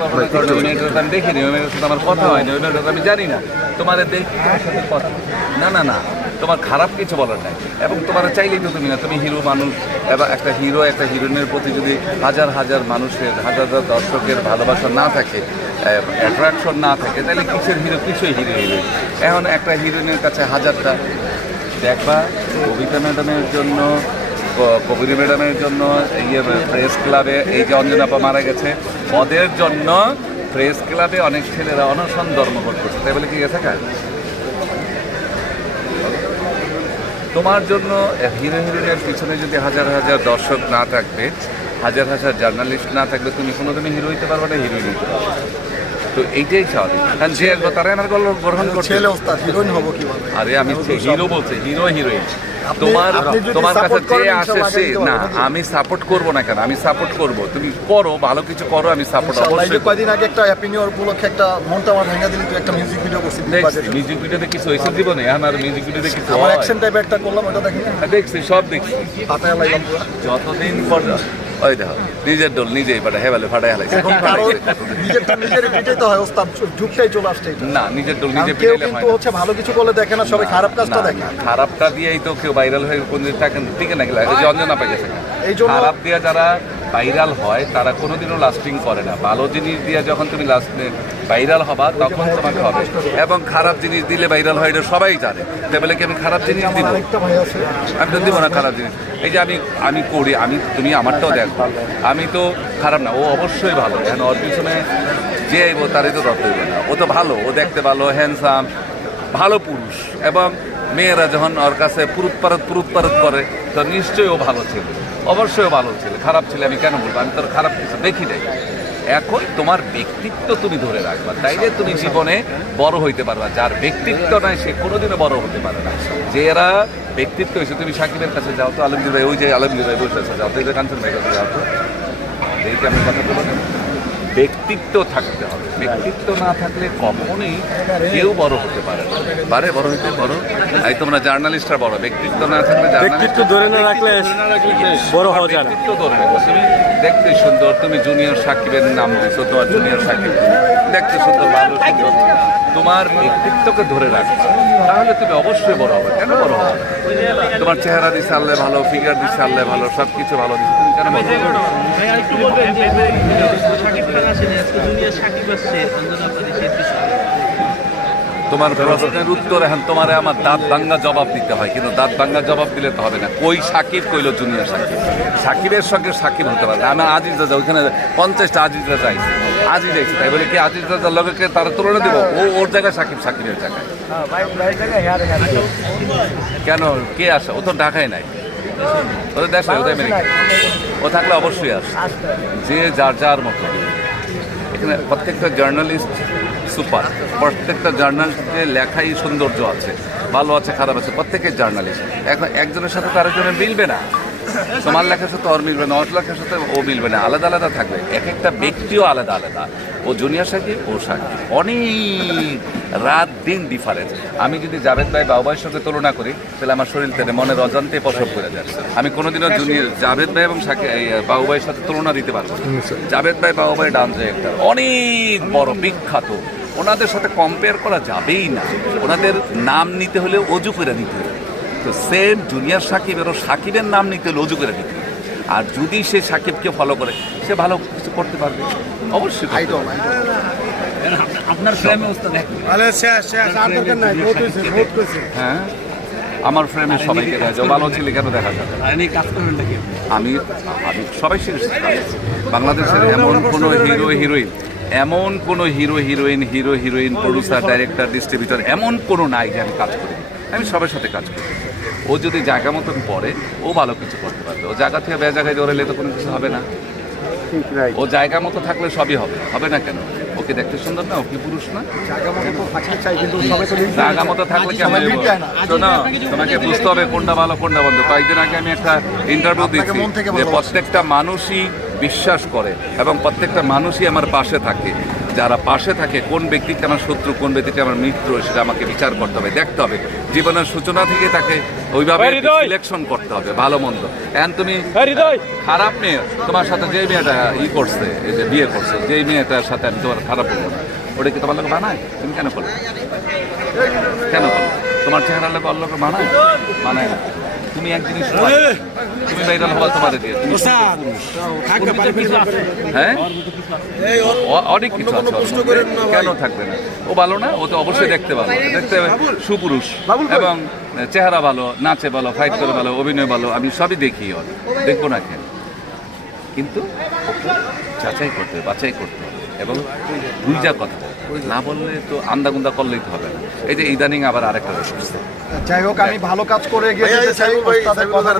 পারব না কারণ ওই মেয়েটার সাথে আমি দেখিনি ওই মেয়েটার সাথে আমার কথা হয়নি ওই মেয়েটার আমি জানি না। তোমাদের দেখি তোমার সাথে কথা না না না তোমার খারাপ কিছু বলার নাই। এবং তোমার চাইলেই তো তুমি না তুমি হিরো মানুষ এবং একটা হিরো একটা হিরোইনের প্রতি যদি হাজার হাজার মানুষের হাজার হাজার দর্শকের ভালোবাসা না থাকে অ্যাট্রাকশন না থাকে তাহলে কিসের হিরো কিছুই হিরো হিরোইন? এখন একটা হিরোইনের কাছে হাজারটা। দেখবা কবিতা ম্যাডামের জন্য কবির ম্যাডামের জন্য ইয়ে প্রেস ক্লাবে এই যে অঞ্জনাপা মারা গেছে ওদের জন্য প্রেস ক্লাবে অনেক ছেলেরা অনশন ধর্মঘট করছে। তাই বলে কি গেছে কাজ তোমার জন্য হিরো হিরোইনের পিছনে যদি হাজার হাজার দর্শক না থাকবে হাজার হাজার জার্নালিস্ট না থাকবে তুমি কোনোদিনই হিরো হইতে পারবে না হিরোইন হইতে পারবে তো এইটাই স্বাভাবিক। কারণ যে তারা আমার গল্প গ্রহণ করছে। ছেলে হিরোইন হব আরে আমি হিরো বলছি হিরো হিরোইন। তোমার তোমার কাছে যে আসে সে না আমি সাপোর্ট করব না কেন? আমি সাপোর্ট করব। তুমি করো ভালো কিছু করো আমি সাপোর্ট অবশ্যই কয়দিন আগে একটা হ্যাপি নিউ উপলক্ষে একটা মনটা আমার ভেঙে দিলি তুই একটা মিউজিক ভিডিও করছিস Budget এর। মিউজিক ভিডিওতে কিছু হয়েছে না এখন আর মিউজিক ভিডিওতে কিছু আমার অ্যাকশন টাইপ একটা করলাম ওটা দেখি। হ্যাঁ, দেখছি সব দেখছি। হাতে লাগলাম যতদিন পর ওই দেখো নিজের ডোল নিজেই হেবালে ফাটাই হালাইছে। নিজেরটা হয় ওস্তাদ চলে আসছে না নিজের ডোল নিজে কেউ কিন্তু হচ্ছে ভালো কিছু বলে দেখে না সবাই খারাপ কাজটা না, দেখে। না, খারাপটা দিয়েই তো কেউ ভাইরাল হয়ে কোন দিন লাগে যে অঞ্জনা পাই গেছে এই জন্য- খারাপ দিয়ে যারা ভাইরাল হয় তারা কোনোদিনও লাস্টিং করে না। ভালো জিনিস দিয়ে যখন তুমি লাস্ট ভাইরাল হবা তখন তোমাকে হবে। এবং খারাপ জিনিস দিলে ভাইরাল হয় এটা সবাই জানে। তাই বলে কি আমি খারাপ জিনিস দিব? আমি তো দিব না খারাপ জিনিস। এই যে আমি আমি করি আমি তুমি আমারটাও দেখো। আমি তো খারাপ না ও অবশ্যই ভালো। এখন ওর পিছনে যে আইব তারই তো হইবে না। ও তো ভালো ও দেখতে ভালো হ্যান্ডসাম ভালো পুরুষ। এবং মেয়েরা যখন ওর কাছে পুরুত পারত পুরুত পারত করে তো নিশ্চয়ই ও ভালো ছেলে। অবশ্যই ভালো ছিল, খারাপ ছিল আমি কেন বলব? আমি তোর খারাপ কিছু দেখি নাই। এখন তোমার ব্যক্তিত্ব তুমি ধরে রাখবা। তাইলে তুমি জীবনে বড় হইতে পারবা। যার ব্যক্তিত্ব নাই, সে কোনোদিনও বড় হতে পারে না। যে এরা ব্যক্তিত্ব হয়েছে, তুমি সাকিবের কাছে যাও তো, আলমগীর ভাই, ওই যে আলমগীর ভাই আছে যাও তো কাঞ্চন ভাই কাছে যাও তো। এই আমি কথা বলব। ব্যক্তিত্ব থাকতে হবে। ব্যক্তিত্ব না থাকলে কখনোই কেউ বড় হতে পারে না। পারে বড় হইতে বড় এই তোমরা জার্নালিস্টরা বড় ব্যক্তিত্ব না থাকলে ব্যক্তিত্ব ধরে না রাখলে বড় হওয়া যায় ব্যক্তিত্ব ধরে রাখো। তুমি দেখতে সুন্দর তুমি জুনিয়র সাকিবের নাম দিছো তোমার জুনিয়র সাকিব। দেখতে সুন্দর ভালো সুন্দর। তোমার ব্যক্তিত্বকে ধরে রাখবা তাহলে তুমি অবশ্যই বড় হবে। কেন বড় হবে? তোমার চেহারা দিচ্ছে আল্লাহ ভালো ফিগার দিচ্ছে আল্লাহ ভালো সব কিছু ভালো দিচ্ছে তুমি কেন বড় হবে? তোমার প্রশ্নের উত্তর এখন তোমারে আমার দাঁত ভাঙ্গা জবাব দিতে হয়, কিন্তু দাঁত ভাঙ্গা জবাব দিলে তো হবে না। কই সাকিব, কইলো জুনিয়র সাকিব? সাকিবের সঙ্গে সাকিব হতে পারে আমি আজিজ রাজা ওইখানে পঞ্চাশটা আজিজ রাজা আইছে। আজিজ আইছে, তাই বলে কি আজিজ রাজার লগে তারা তুলনা দেবো? ও, ওর জায়গায় সাকিব, সাকিবের জায়গায়। কেন? কে আসে? ও তো ঢাকায় নাই। ওদের দেশে, ওদের ও থাকলে অবশ্যই আসে। যে যার যার মতো। এখানে প্রত্যেকটা জার্নালিস্ট সুপার প্রত্যেকটা জার্নালিস্টের লেখাই সৌন্দর্য আছে, ভালো আছে, খারাপ আছে, প্রত্যেকের জার্নালিস্ট এখন একজনের সাথে তো জন্য মিলবে না। তোমার লেখার সাথে ওর মিলবে না ওর লেখার সাথে ও মিলবে না আলাদা আলাদা থাকবে। এক একটা ব্যক্তিও আলাদা আলাদা। ও জুনিয়র সাকিব ও সাকিব অনেক রাত দিন ডিফারেন্স আমি যদি জাভেদ ভাই বাবুভাইয়ের সঙ্গে তুলনা করি তাহলে আমার শরীর থেকে মনের অজান্তে প্রসব করে যায়। আমি কোনোদিনও জুনিয়র জাভেদ ভাই এবং বাবুভাইয়ের সাথে তুলনা দিতে পারব না। জাভেদ ভাই বাবুভাই ডান্স ডিরেক্টর অনেক বড় বিখ্যাত। ওনাদের সাথে কম্পেয়ার করা যাবেই না। ওনাদের নাম নিতে হলে অজু করে নিতে হবে। তো সেম জুনিয়র সাকিবেরও সাকিবের নাম নিতে হলে অজু করে নিতে আর যদি সে সাকিবকে ফলো করে সে ভালো কিছু করতে পারবে। অবশ্যই। আপনার ফ্রেমে হ্যাঁ আমার ফ্রেমে সবাইকে দেখা যায়। ভালো ছেলে কেন দেখা যাবে? কাজ করবেন নাকি? আমি আমি সবাই বাংলাদেশের এমন কোনো হিরো হিরোইন এমন কোনো hero heroine hero heroine producer director distributor এমন কোনো নাই যে আমি কাজ করি। আমি সবার সাথে কাজ করি। ও যদি জায়গা মতন পড়ে ও ভালো কিছু করতে পারবে। ও জায়গা থেকে বে জায়গায় দৌড়ালে তো কোনো কিছু হবে না। ও জায়গা মতো থাকলে সবই হবে। হবে না কেন? ওকে দেখতে সুন্দর না? ওকে পুরুষ না? জায়গা মতো থাকলে কি হবে শোনো তোমাকে বুঝতে হবে কোনটা ভালো কোনটা বন্ধ। কয়েকদিন আগে আমি একটা ইন্টারভিউ দিচ্ছি যে প্রত্যেকটা মানুষই বিশ্বাস করে এবং প্রত্যেকটা মানুষই আমার পাশে থাকে। যারা পাশে থাকে কোন ব্যক্তিকে আমার শত্রু কোন ব্যক্তিকে আমার মিত্র সেটা আমাকে বিচার করতে হবে দেখতে হবে। জীবনের সূচনা থেকে তাকে ওইভাবে! সিলেকশন করতে হবে ভালো মন্দ। এখন তুমি! খারাপ মেয়ে তোমার সাথে যে মেয়েটা ই করছে এই যে বিয়ে করছে যে মেয়েটার সাথে আমি তোমার খারাপ বলব না। ওটা কি তোমার লোক বানায়? তুমি কেন করলে? কেন করলে? তোমার চেহারা লোক অন্য লোক বানায়? বানায় না। তুমি এক জিনিস তুমি ভাইরাল হওয়া তোমাদের দিয়ে। হ্যাঁ? অনেক কিছু কেন থাকবে না? ও ভালো না? ও তো অবশ্যই দেখতে ভালো। দেখতে সুপুরুষ এবং চেহারা ভালো নাচে ভালো ফাইট করে ভালো অভিনয় ভালো আমি সবই দেখি ওর। দেখব না কেন? কিন্তু ওকে যাচাই করতে হবে বাছাই করতে হবে এবং বুঝা কথা না বললে তো আন্দাগুন্দা করলেই তো হবে না। এই যে ইদানিং আবার আরেকটা যাই হোক আমি ভালো কাজ করে গিয়ে